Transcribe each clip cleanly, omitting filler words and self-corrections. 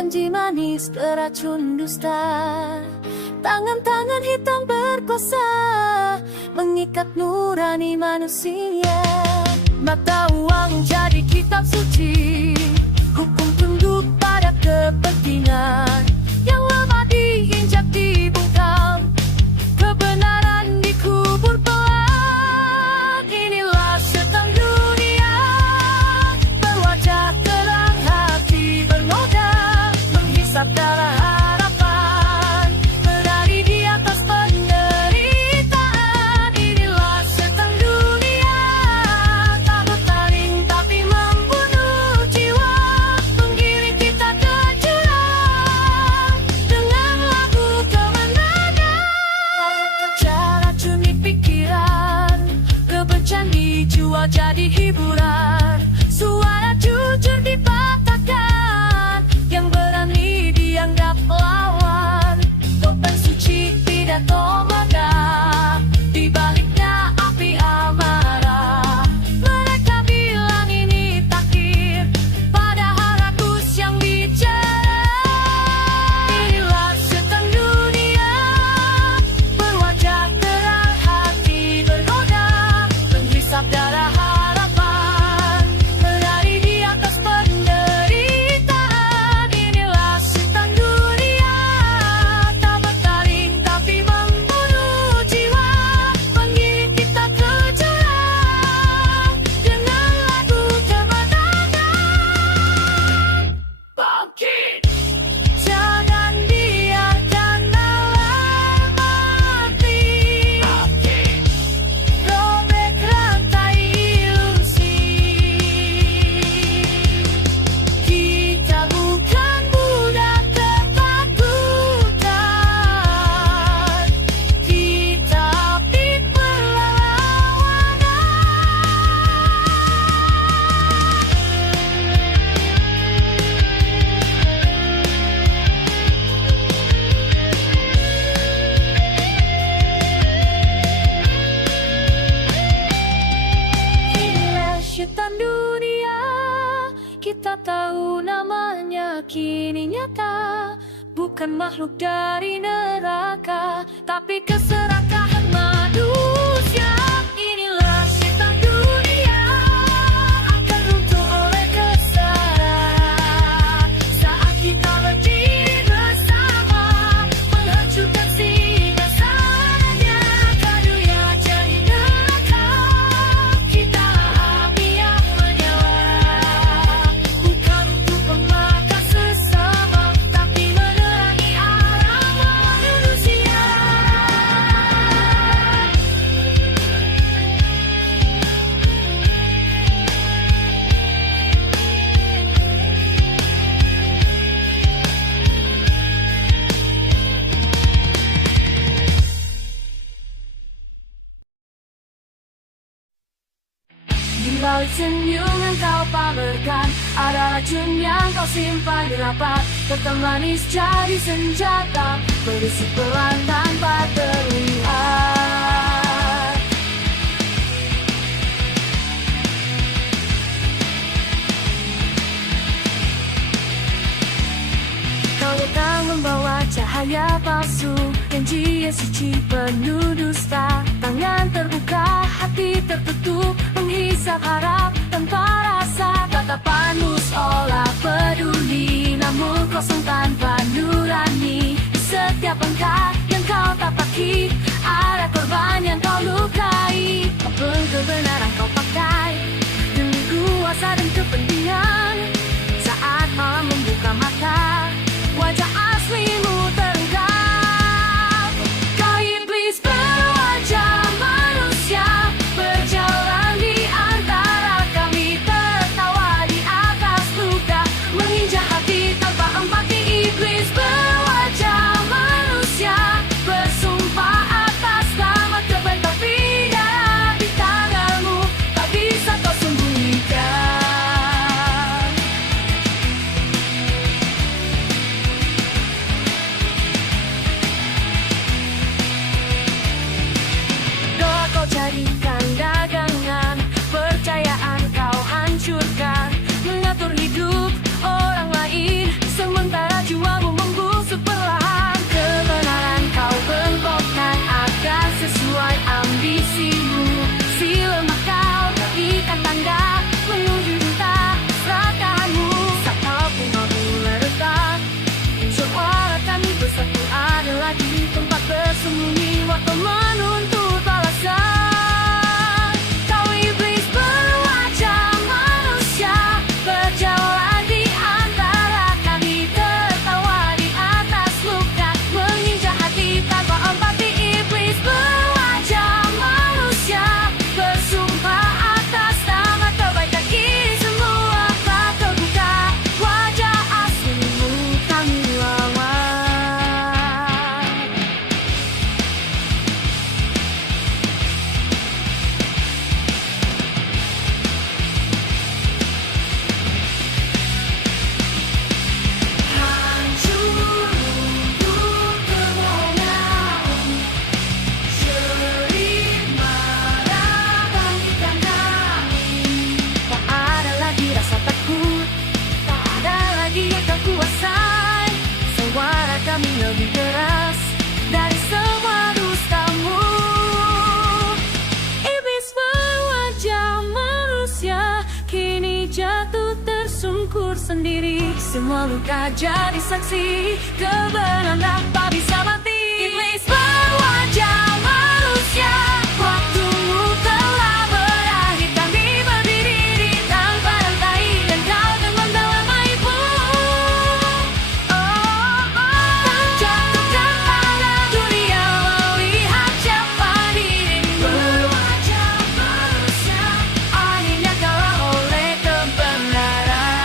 Janji manis beracun dusta, tangan-tangan hitam berkuasa mengikat nurani manusia. Mata uang jadi kitab suci, hukum tunduk pada kepentingan. Yang lama diinjak dibungkam, kebenaran dikubur pelan. Inilah setan dunia, berwajah terang, hati bernoda, menghisap darah harapan, berlari di atas penderitaan. Inilah setan dunia, tak bertaring tapi membunuh jiwa, menggiring kita ke jurang dengan lagu kemenangan. Cara cuni pikiran, kebencian dijual jadi hiburan, suara jujur dipatahkan, yang berani dianggap lawan. Topeng suci pidato megah, di baliknya api amarah. Mereka bilang ini takdir, padahal ragus yang bicara. Inilah setan dunia, berwajah terang, hati bergoda, menghisap darah harapan, berlari di atas penderitaan. Inilah setan dunia, tak bertaring tapi membunuh jiwa, menggiring kita ke jurang dengan lagu kemenangan. Bangkit! Jangan biarkan nalar mati. Bangkit! Robek rantai ilusi. Kita bukan budak ketakutan, kita api perlawanan. Inilah setan dunia, kita tahu namanya kini nyata, bukan makhluk dari neraka, tapi keserakahan manusia. Inilah setan dunia, akan runtuh oleh kesadaran saat kita berdiri bersama, menghancurkan singgasananya. Kadunya jadi neraka, kita api yang menyala, bukan untuk memakan sesama, tapi menerangi alam manusia. Di balik senyum yang kau pamerkan, ada racun yang kau simpan rapat. Tetap manis jadi senjata, berisi pelan tanpa terlihat. Kau datang membawa cahaya palsu, janji yang suci penuh dusta. Tangan terbuka, hati tertutup, menghisap harap tanpa rasa. Tatapanmu seolah peduli, namun kosong tanpa nurani. Di setiap langkah yang kau tapaki, ada korban yang kau lukai. Apa kebenaran kau pakai demi kuasa dan kepentingan? Saat malam membuka mata, wajah aslimu terungkap. Kau iblis berwajah manusia, berjalan di antara kami, tertawa di atas luka, menginjak hati tanpa semua luka jadi saksi kebenaran tanpa bisa mati. Iblis berwajah manusia, waktumu telah berakhir. Kami berdiri di tanpa rantai dan kau teman dalam aibmu. Jatuhkan pada dunia, melihat siapa dirimu. Berwajah manusia, akhirnya kalah oleh kebenaran.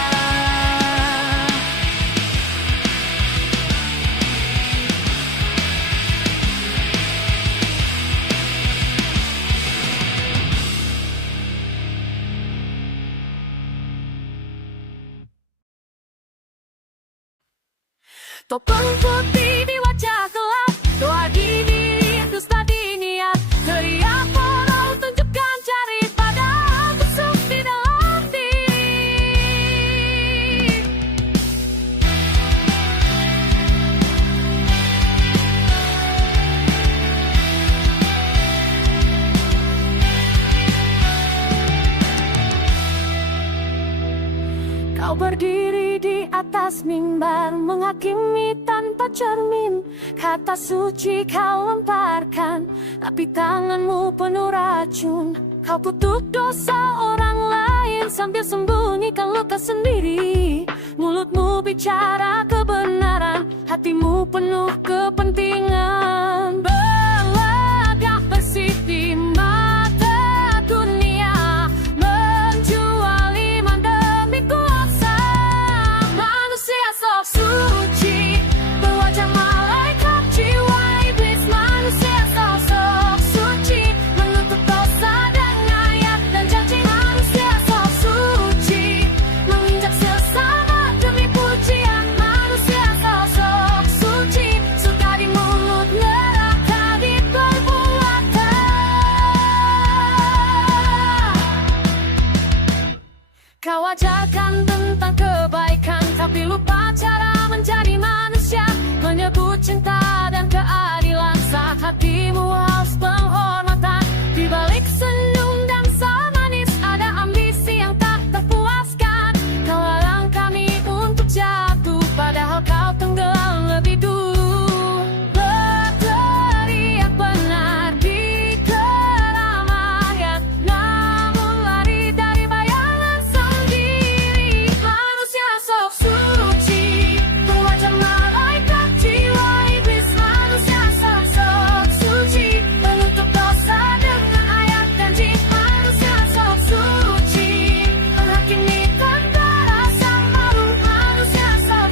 Topeng putih di wajah gelap, doa di diri, dusta di niat. Teriak penuh, tunjukkan cari pada busuk di dalam diri. Kau berdiri di atas mimbar, menghakimi tanpa cermin. Kata suci kau lemparkan, tapi tanganmu penuh racun. Kau kutuk dosa orang lain sambil sembunyikan luka sendiri. Mulutmu bicara kebenaran, hatimu penuh kepentingan. Belagak bersih di mata dunia, menjual iman demi kuasa. Manusia sok suci, berwajah malaikat, jiwa iblis. Manusia sok suci, menutup dosa dan ayat dan janji. Manusia sok suci, menginjak sesama demi pujian. Manusia sok suci, surga di mulut, neraka di perbuatan. Kau ajarkan tentang kebaikan, tapi lupa cara menjadi manusia. Menyebut cinta dan keadilan saat hatimu haus penghormatan. Di balik senyum dan manis ada ambisi yang tak terpuaskan. Kau larang kami untuk jatuh, padahal kau tenggelam lebih dulu. Berteriak benar di keramaian, namun lari dari bayangan sendiri. Manusia sok suci, berwajah malaikat, jiwa iblis. Manusia sok suci, menutup dosa dengan ayat janji. Manusia sok suci, menghakimi tanpa rasa malu. Manusia sok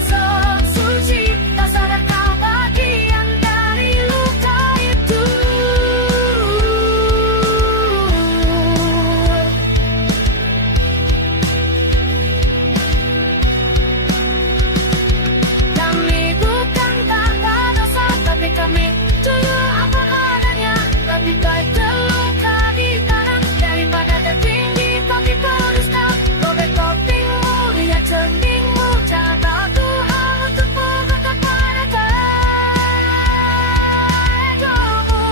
suci, tak sadar kau bagian dari luka itu. Kami bukan tanpa dosa, tapi kami jujur apa adanya. Lebih baik terluka di tanah daripada tertinggi tapi berdusta. Robek topimu, lihat cerdingmu, jangan tahu Tuhan untukmu berkat pada egomu.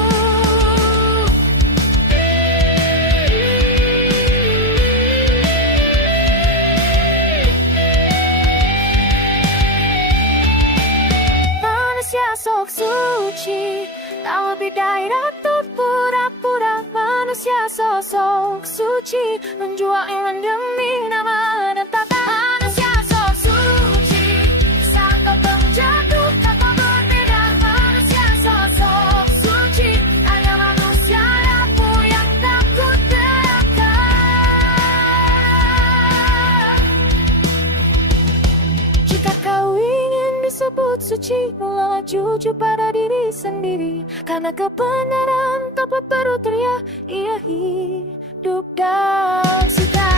Manusia sok suci, tak lebih dari ratu pura-pura. Manusia sok suci, menjual iman demi nama dan tata. Manusia sok suci, saat kau terjatuh tanpa berbeda. Manusia sok suci, hanya manusia yang takut neraka. Jika kau ingin disebut suci, mulailah jujur pada diri sendiri. Karena kebenaran tak perlu teriak, ia hidup dan suka.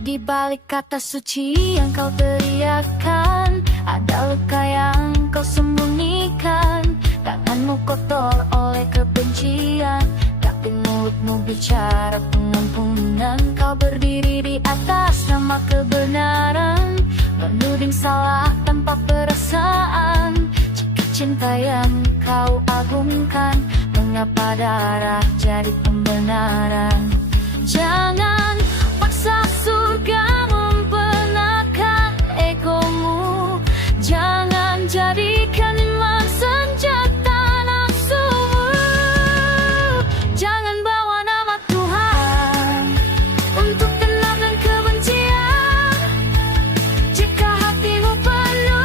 Di balik kata suci yang kau teriakkan, Ada luka yang kau sembunyikan, tanganmu kotor oleh kebencian, tapi mulutmu bicara pengampunan. Kau berdiri di atas nama kebenaran, menuding salah tanpa perasaan. Jika cinta yang kau agungkan, mengapa darah jadi pembenaran? Jangan paksa surga membenarkan egomu. Jangan jadikan iman senjata nafsumu. Jangan bawa nama Tuhan untuk tenangkan kebencian. Jika hatimu penuh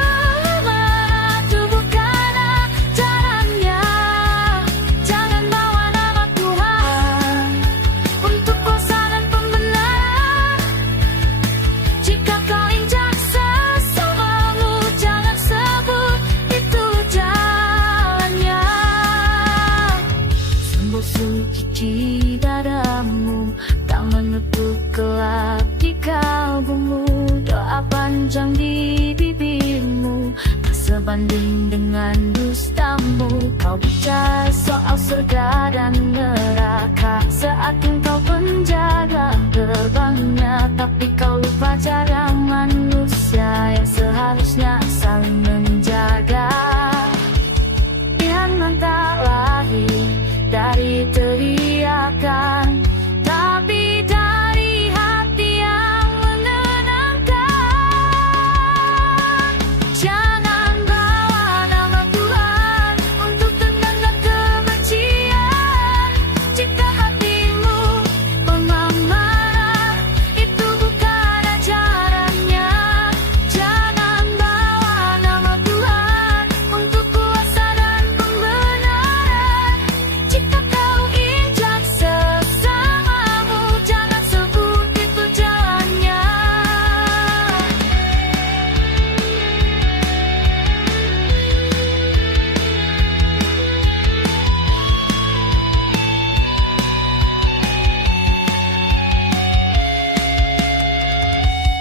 mengadu, bukanlah caranya. Jangan bawa nama Tuhan untuk kuasa dan pembenaran. Jika kau injak sesamamu, jangan sebut itu jalannya. Sungguh suci dadamu, tak menutup gelap di kalbumu. Doa panjang di bibirmu, tak sebanding dengan dustamu. Kau bicara soal surga dan neraka, saat engkau penjaga gerbangnya. Tapi kau lupa cara manusia yang seharusnya saling menjaga. Yang tak lahir dari teriakan, tapi dari hati yang menenangkan. Jangan bawa nama Tuhan untuk tenangkan kebencian. Jika hatimu pengamaran, itu bukan ajarannya. Jangan bawa nama Tuhan untuk kuasa dan pembenaran. Jika kau injak sesamamu, jangan sebut itu jalannya.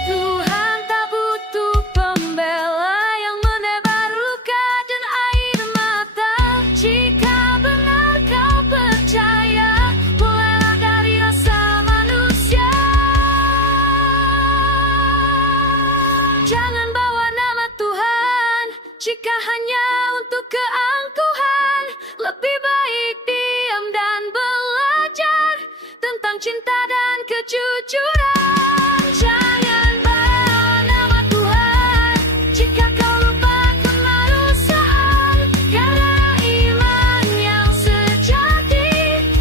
Tuhan tak butuh pembela yang menebar luka dan air mata. Jika benar kau percaya, mulailah dari rasa manusia. Jangan bawa nama Tuhan jika hanya untuk keangkuhan. Lebih baik diam dan belajar tentang cinta dan kejujuran. Jangan bawa nama Tuhan jika kau lupa kemanusiaan. Karena iman yang sejati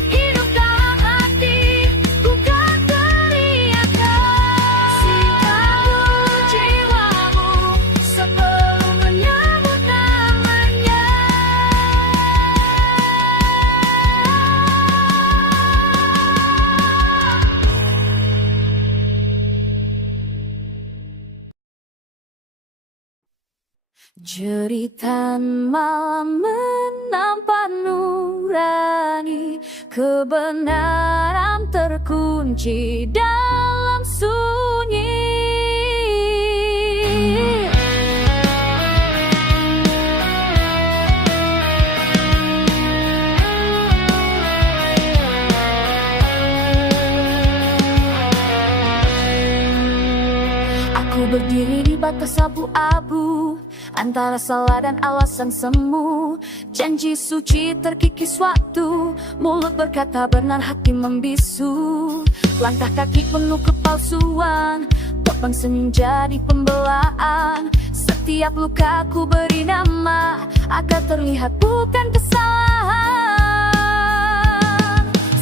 hidup dalam hati, bukan teriakan. Simpan dulu jiwamu sebelum menyebut namanya. Jeritan malam menampak nurani, kebenaran terkunci dalam sunyi. Aku berdiri di batas abu-abu, antara salah dan alasan semu. Janji suci terkikis waktu, mulut berkata benar, hati membisu. Langkah kaki penuh kepalsuan, topeng senyum jadi pembelaan. Setiap luka aku beri nama, agar terlihat bukan kesalahan.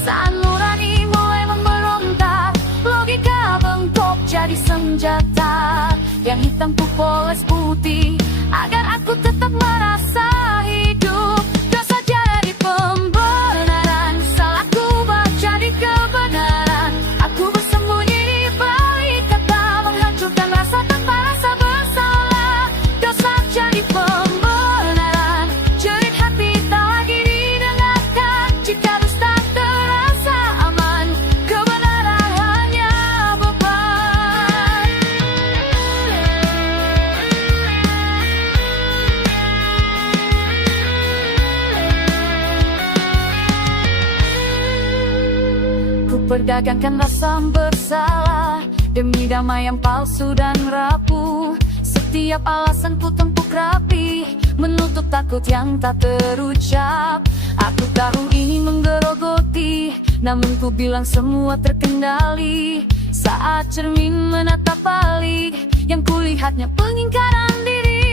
Saat nurani mulai memberontak, logika bengkok jadi senjata. Yang hitam ku poles putih, agar aku tetap merasa hidup. Dosa jadi pembenaran, salahku jadi kebenaran. Aku bersembunyi di balik kata, menghancurkan rasa tanpa rasa bersalah. Dosa jadi pembenaran, jerit hati tak lagi didengarkan. Jika dusta terasa aman, kebenaran hanya beban. Memperdagangkan rasa bersalah demi damai yang palsu dan rapuh. Setiap alasan ku tempuk rapi, menutup takut yang tak terucap. Aku tahu ini menggerogoti, namun ku bilang semua terkendali. Saat cermin menatap balik, yang kulihatnya pengingkaran diri.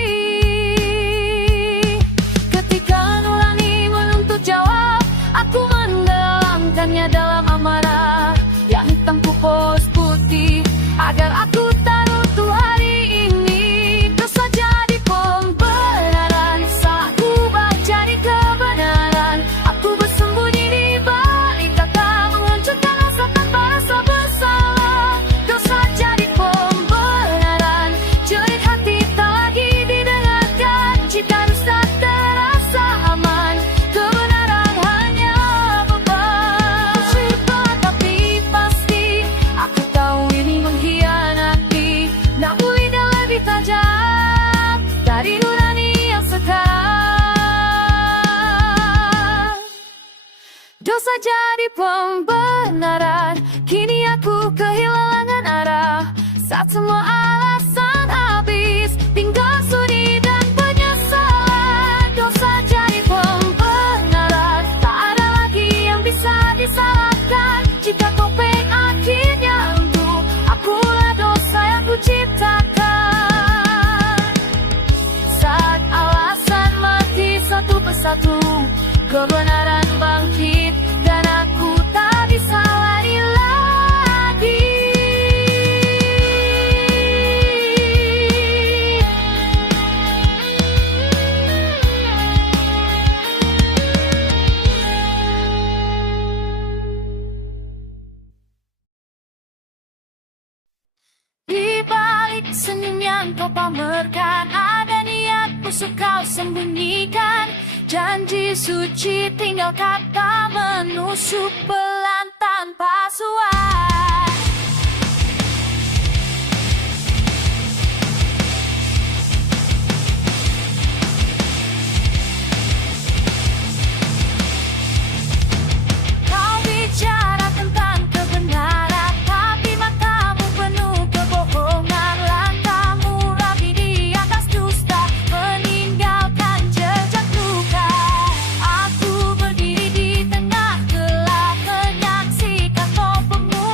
Ketika nurani menuntut jawab, aku mendalamkannya dalam amarah. Yang hitam ku pos putih, agar aku taruh tuh hari ini. Dosa jadi pembenaran, saat ku baca di kebenaran. Aku bersembunyi di balik kata, menghancurkan rasa tanpa rasa bersalah. Dosa jadi pembenaran, jerit hati tak lagi didengarkan. Jika dusta terasa aman, kebenaran hanya beban. Musibah tapi pasti, aku tahu ini mengkhianati. Namun lidah lebih tajam dari nurani yang sekarang. Dosa jadi pembenaran, kini aku kehilangan arah. Saat semua alasan habis, tinggal sudi dan penyesalan. Dosa jadi pembenaran, tak ada lagi yang bisa disalahkan. Jika topeng akhirnya untuk, akulah dosa yang kuciptakan. Saat alasan mati satu persatu, kebenaran bangkit dan aku tak bisa lari lagi. Di balik senyum yang kau pamerkan, ada niat busuk kau sembunyikan. Janji suci tinggal kata menusuk pelan tanpa suara. Kau bicara tentang kebenaran, tapi matamu penuh kebohongan. Langkahmu rapi di atas dusta, meninggalkan jejak luka. Aku berdiri di tengah gelap, menyaksikan topengmu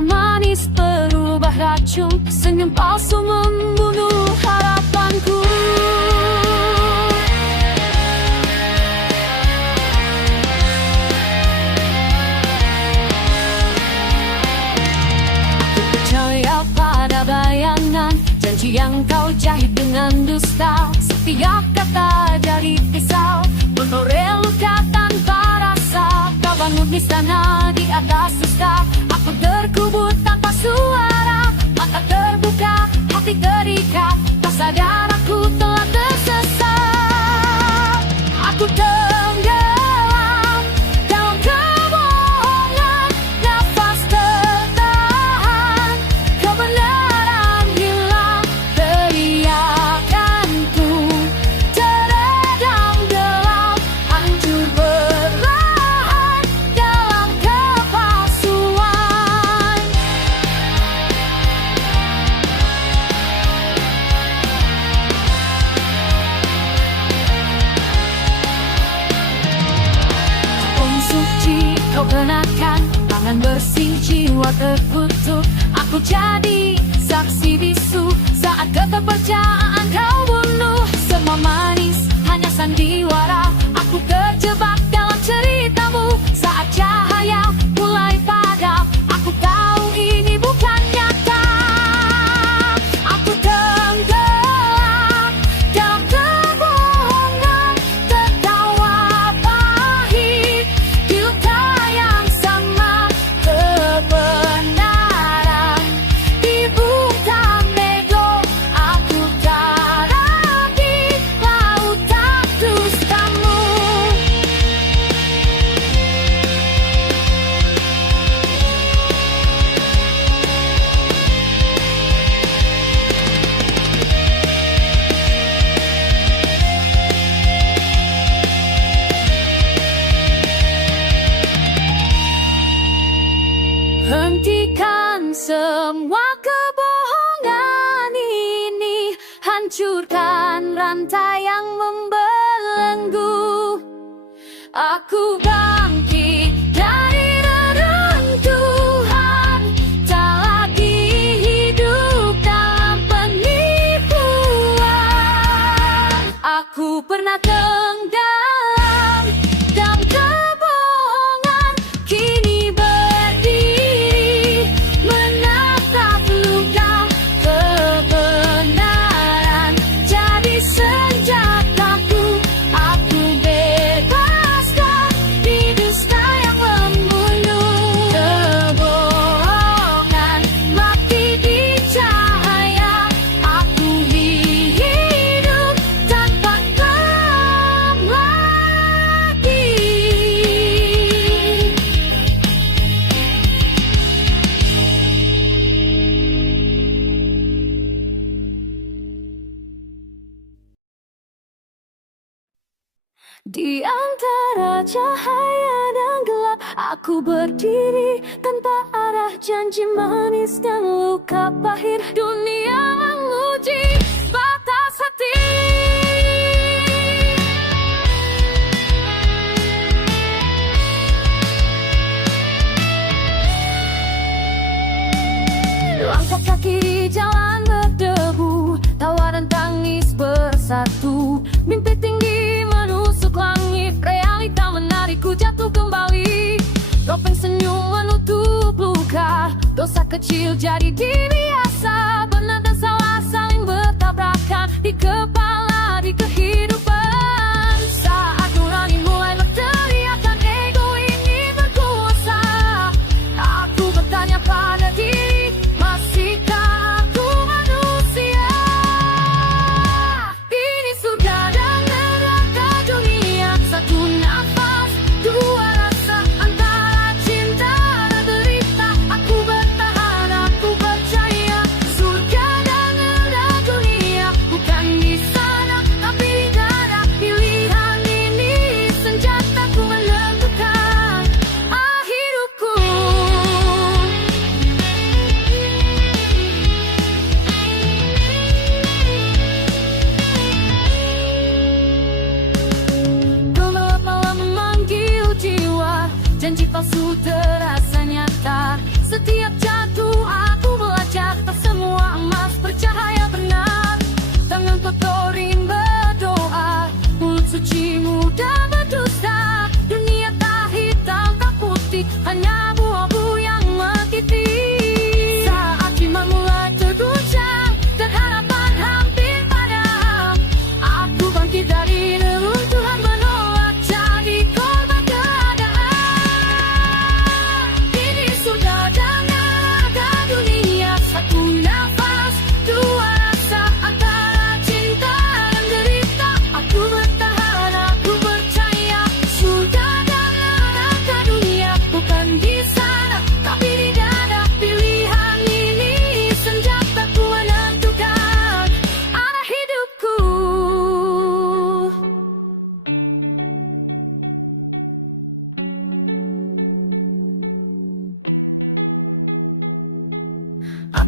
manis berubah racun, senyum palsu membunuh harapanku. Percaya pada bayangan, janji yang kau jahit dengan dusta. Setiap kata dari pisau, menoreh luka tanpa rasa. Kau bangun di sana di atas dusta. Aku terkubur tanpa suara, mata terbuka, hati terikat. Tak sadar aku telah tersesat. Aku tenggelam dalam kebohongan, nafas tertahan, kebenaran hilang, teriakanku teredam gelap, hancur perlahan dalam kepalsuan. Om suci kau kenakan, tangan bersih jiwa terkutuk. Aku jadi saksi bisu saat kepercayaan kau bunuh. Semua manis hanya sandiwara, aku terjebak dalam ceritamu. Saat cahaya mulai padam, aku tahu ini bukan nyata. Aku tenggelam dalam kebohongan, tertawa pahit di luka yang sama. Kebenaran dibuka nego, aku karam di lautan dustamu. Hentikan semua kebohongan ini, hancurkan rantai yang membelenggu. Aku bangkit dari reruntuhan, tak lagi hidup dalam penipuan. Aku pernah tenggelam dalam kebohongan, kini berdiri menatap luka. Kebenaran jadi senjataku, aku bebaskan di dusta yang membunuh. Kebohongan mati di cahaya, aku hidup tanpa kelam lagi. Di antara cahaya dan gelap, aku berdiri tanpa arah, janji manis dan luka pahit. Dunia menguji batas hati. Langkah kaki di jalan berdebu, tawa dan tangis bersatu. Mimpi tinggi menusuk langit, realita menarikku jatuh kembali. Topeng senyum menutup luka, dosa kecil jadi biasa. Benar dan salah saling bertabrakan di kepala, di kehidupan. Saat nurani mulai berteriak dan ego ini berkuasa, aku bertanya pada diri, masihkah aku manusia? Ini surga dan neraka dunia, satu nafas, dua rasa, antara cinta dan derita. Aku bertahan, aku percaya.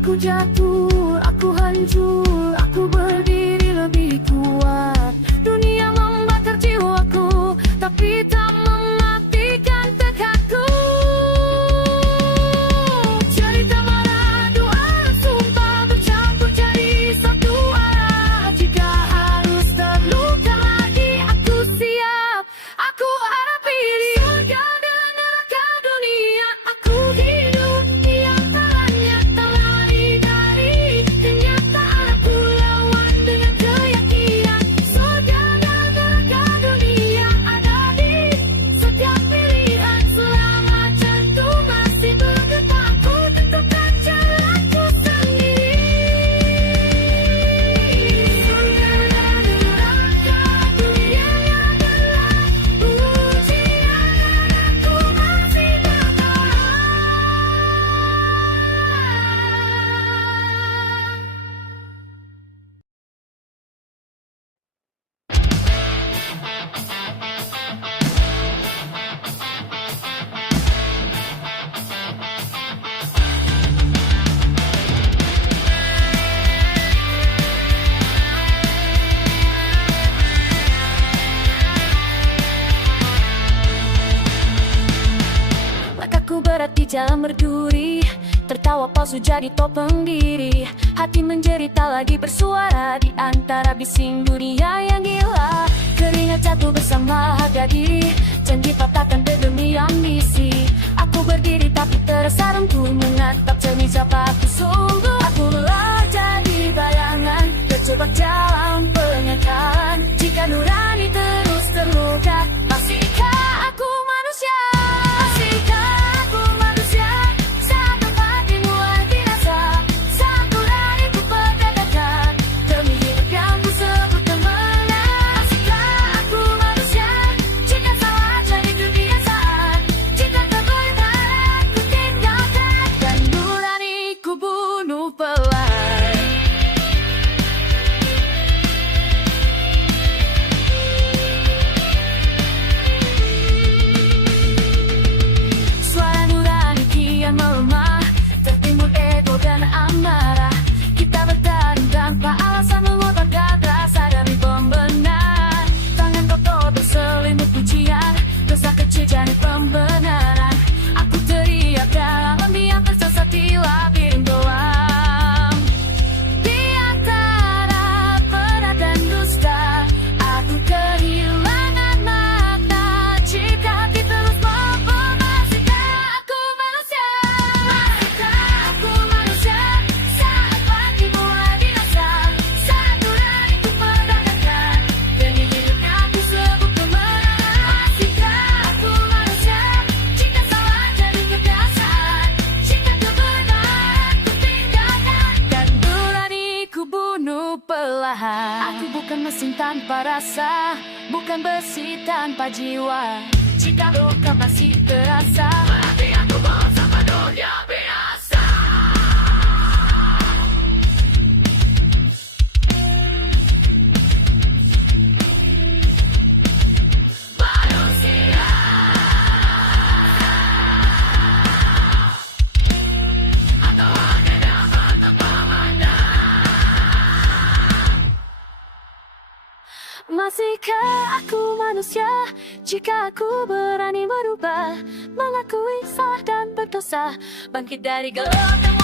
Aku jatuh, aku hancur, aku berdiri lebih kuat. Dunia membakar jiwaku, tapi tak mematikan tekadku. Cerita marah, doa, sumpah bercampur jadi satu arah. Jika harus terluka lagi, aku siap. Aku hadapi surga dan neraka dunia. Aku hidup di antaranya, tak lari dari kenyataan. Aku lawan dengan keyakinan. Surga dan neraka dunia ada di setiap pilihan. Selama jantung masih bergetar, aku tentukan jalanku sendiri. Surga dan neraka dunia adalah ujian, aku masih bertahan. Langkahku berat di jalan berduri, tertawa palsu jadi topeng diri. Hati menjerit tak lagi bersuara di antara bising dunia yang gila. Keringat jatuh bersama harga diri, janji patahkan demi ambisi. Aku berdiri tapi terasa rempuh, menatap cermin siapa aku sungguh. Aku lelah jadi bayangan, terjebak dalam pengangkatan. Jika nurani terus terluka, masihkah aku manusia? Masihkah aku manusia? Saat hati mulai binasa, saat nuraniku berdedakan, demi hidup yang ku sebut kemenangan. Masihkah aku manusia? Jika salah jadi kebiasaan, jika kebenaran ku tinggalkan, dan nuraniku bunuh pelan. Suara nurani kian melemah, tertimbun ego dan amarah. Kita bertarung tanpa alasan, mengorbankan rasa demi pembenaran. Tangan kotor berselimut pujian, dosa kecil jadi pembenaran. Aku teriak dalam diam, tersesat di labirin doang. Di antara berat dan dusta, aku kehilangan makna. Jika hati terus membom, masihkah aku manusia? Masihkah aku manusia? Saat pagi mulai binasa, saat nuraniku berdedakan, demi hidup yang ku sebut kemenangan. Masihkah aku manusia? Jika salah jadi kebiasaan, jika kebenaran ku tinggalkan, dan nuraniku bunuh perlahan. Aku bukan mesin tanpa rasa, bukan besi tanpa jiwa. Jika luka masih terasa, berarti aku bersama dunia biasa. Manusia. Atau hanya dapat terpemandang. Masihkah aku manusia? Jika aku berani berubah, mengakui salah dan berdosa, bangkit dari gelap.